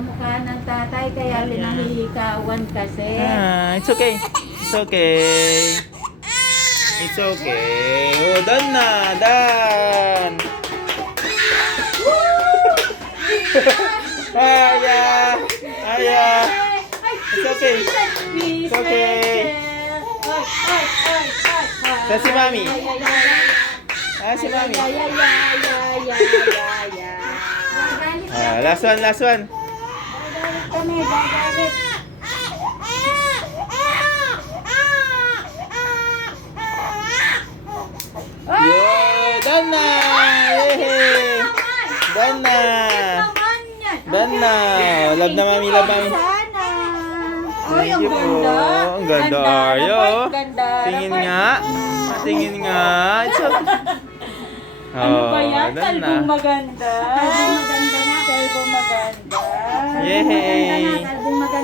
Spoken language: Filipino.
kamukha ng tatay, kaya pinahihikawan kasi. It's okay. It's okay. It's okay. Oh, done na. Done. Aya. Aya. It's okay. It's okay. Sa si Mami. Si Mami. Last one, last one. Kami, gagalit. Yo, done na. Yay. Done na. Done na. Love na Mami, love Mami. Sana. Ay, ang Thank you po. ganda. Ang ganda, Aryo. Ganda. Tingin nga. Tingin nga. Ano ba yan? done na. Kalbong maganda. Kalbong maganda nga. Kalbong maganda. Yay. Kalbong maganda.